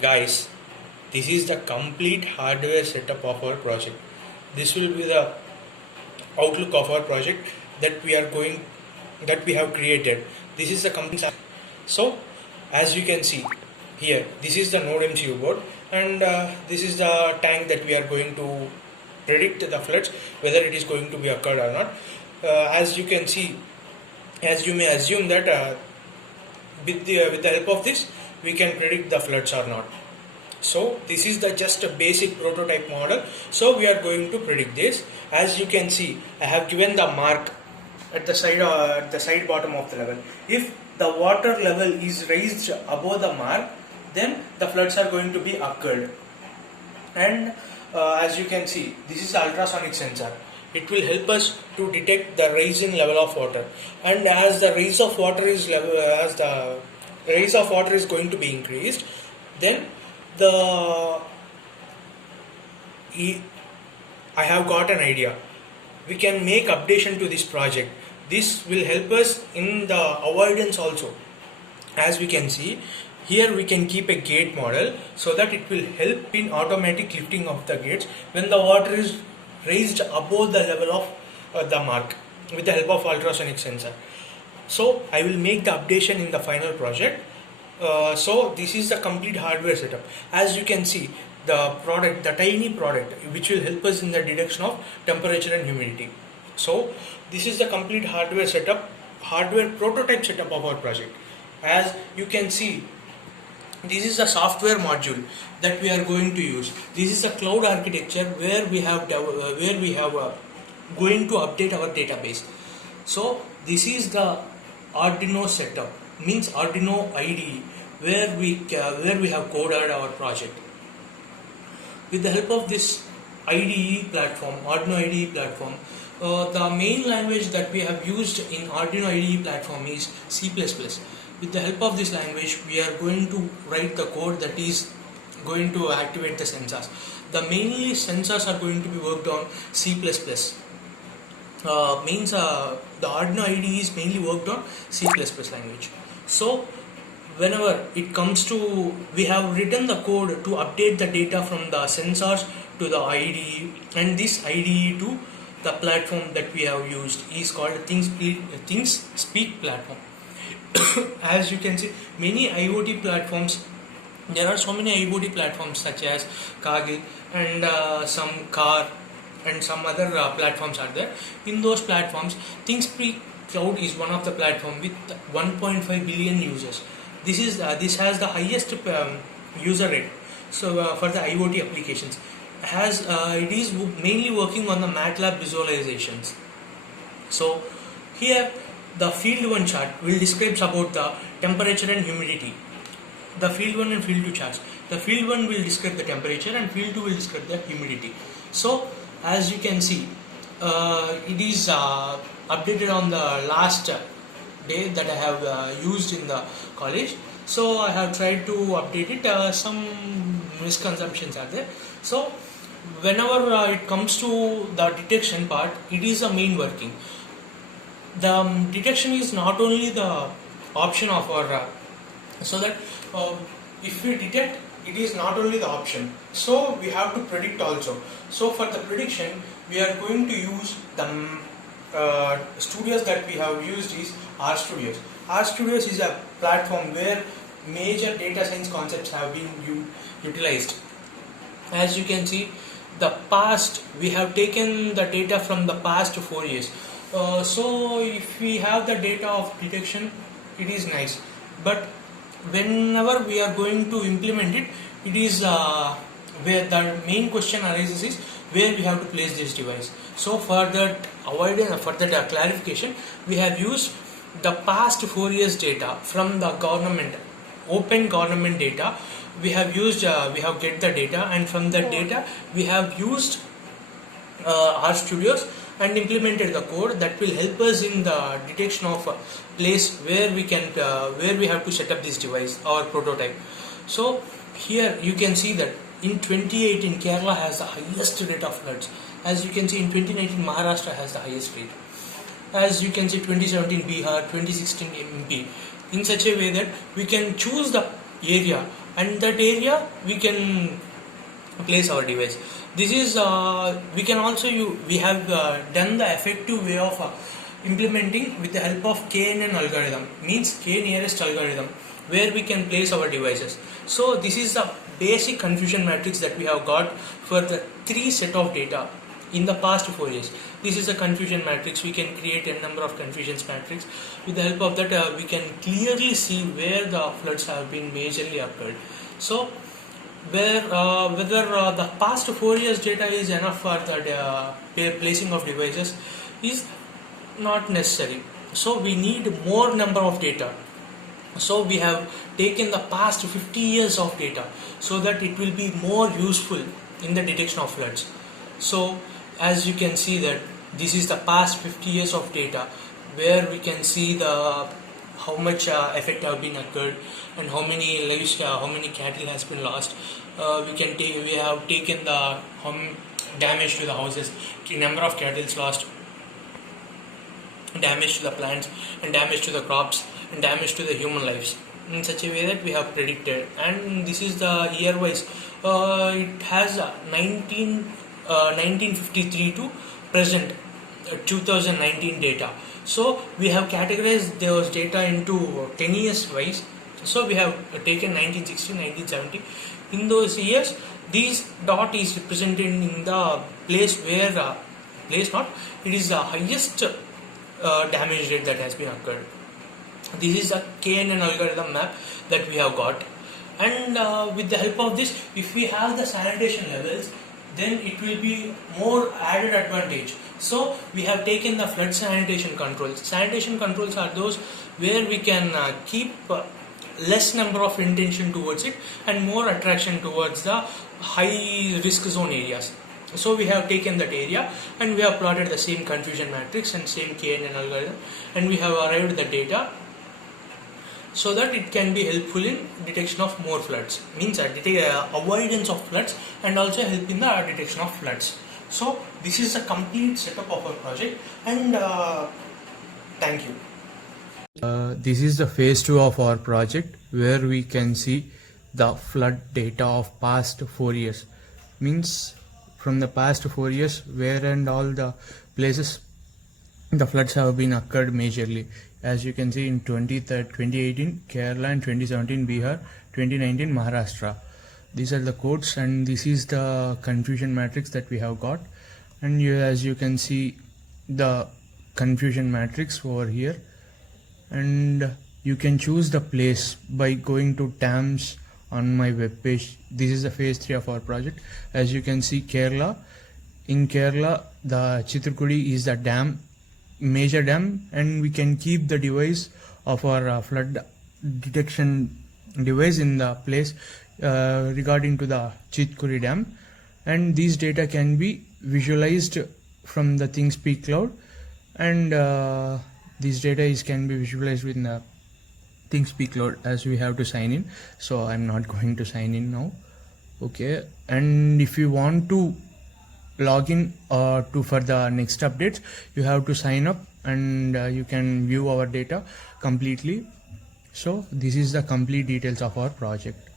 Guys, this is the complete hardware setup of our project. This will be the outlook of our project that we have created. This is the complete. So as you can see here, this is the node MCU board, and this is the tank that we are going to predict the floods, whether it is going to be occurred or not. As you can see, as you may assume that with the help of this we can predict the floods or not. So this is the just a basic prototype model. So we are going to predict this. As you can see, I have given the mark at the side bottom of the level. If the water level is raised above the mark, then the floods are going to be occurred. And as you can see, this is the ultrasonic sensor. It will help us to detect the rising level of water, and as the rise of water is going to be increased, then I have got an idea. We can make updation to this project. This will help us in the avoidance also. As we can see here, we can keep a gate model so that it will help in automatic lifting of the gates when the water is raised above the level of the mark with the help of ultrasonic sensor. So I will make the updation in the final project. So this is the complete hardware setup. As you can see, the tiny product which will help us in the detection of temperature and humidity. So this is the complete hardware prototype setup of our project. As you can see, this is the software module that we are going to use. This is the cloud architecture where we have going to update our database. So this is the Arduino setup, means Arduino IDE, where we have coded our project. With the help of this Arduino IDE platform, the main language that we have used in Arduino IDE platform is C++. With the help of this language, we are going to write the code that is going to activate the sensors. The mainly sensors are going to be worked on C++. Means the Arduino IDE is mainly worked on C++ language. So whenever it comes to, we have written the code to update the data from the sensors to the IDE, and this IDE to the platform that we have used is called ThingSpeak platform. As you can see, many IoT platforms, there are so many IoT platforms such as Kaggle and some car and some other platforms are there. In those platforms, ThingSpeak Cloud is one of the platform with 1.5 billion users. This has the highest user rate. So for the IoT applications, it is mainly working on the MATLAB visualizations. So here the field 1 chart will describe about the temperature and humidity. The field 1 and field 2 charts. The field 1 will describe the temperature and field 2 will describe the humidity. So as you can see, it is updated on the last day that I have used in the college. So I have tried to update it. Some misconceptions are there. So whenever it comes to the detection part, it is the main working. The detection is not only the option of our so that if we detect, it is not only the option, so we have to predict also. So for the prediction, we are going to use the studios that we have used is RStudios. RStudios is a platform where major data science concepts have been utilized. As you can see, we have taken the data from the past 4 years. So if we have the data of detection, it is nice, but whenever we are going to implement it, it is where the main question arises is where we have to place this device. So for that clarification, we have used the past 4 years data from the government, open government data. We have get the data, and from that data we have used RStudios and implemented the code that will help us in the detection of a place where we have to set up this device, our prototype. So here you can see that in 2018 Kerala has the highest rate of floods. As you can see, in 2019 Maharashtra has the highest rate. As you can see, 2017 Bihar, 2016 MP. In such a way that we can choose the area and that area we can place our device. This is we can also we have done the effective way of implementing with the help of KNN algorithm, means K nearest algorithm, where we can place our devices. So this is the basic confusion matrix that we have got for the 3 set of data in the past 4 years. This is a confusion matrix. We can create a number of confusions matrix. With the help of that, we can clearly see where the floods have been majorly occurred. So whether the past 4 years data is enough for the placing of devices is not necessary. So we need more number of data. So we have taken the past 50 years of data so that it will be more useful in the detection of floods. So as you can see that this is the past 50 years of data, where we can see the how much effect have been occurred and how many lives, how many cattle has been lost. We have taken the damage to the houses, the number of cattle lost, damage to the plants, and damage to the crops, and damage to the human lives, in such a way that we have predicted. And this is the year wise. It has 1953 to present 2019 data. So we have categorized those data into 10 years wise. So we have taken 1960, 1970. In those years, this dot is represented in the place where it is the highest damage rate that has been occurred. This is a KNN algorithm map that we have got, and with the help of this, if we have the sanitation levels, then it will be more added advantage. So we have taken the flood sanitation controls. Sanitation controls are those where we can keep less number of intention towards it and more attraction towards the high risk zone areas. So we have taken that area and we have plotted the same confusion matrix and same KNN algorithm, and we have arrived at the data so that it can be helpful in detection of more floods, means avoidance of floods, and also help in the detection of floods. So this is a complete setup of our project, and thank you. This is the phase 2 of our project, where we can see the flood data of past 4 years, means from the past 4 years where and all the places the floods have been occurred majorly. As you can see, in 2018 Kerala, and 2017 Bihar, 2019 Maharashtra. These are the codes, and this is the confusion matrix that we have got. And as you can see the confusion matrix over here, and you can choose the place by going to TAMS on my web page. This is the phase 3 of our project. As you can see, Kerala, in Kerala the Chitrakudi is the dam, major dam, and we can keep the device of our flood detection device in the place regarding to the Chitrakudi dam, and these data can be visualized from the ThingSpeak cloud, and this data can be visualized within the ThingSpeak cloud. As we have to sign in, so I'm not going to sign in now. Okay, and if you want to log in for the next updates, you have to sign up, and you can view our data completely. So this is the complete details of our project.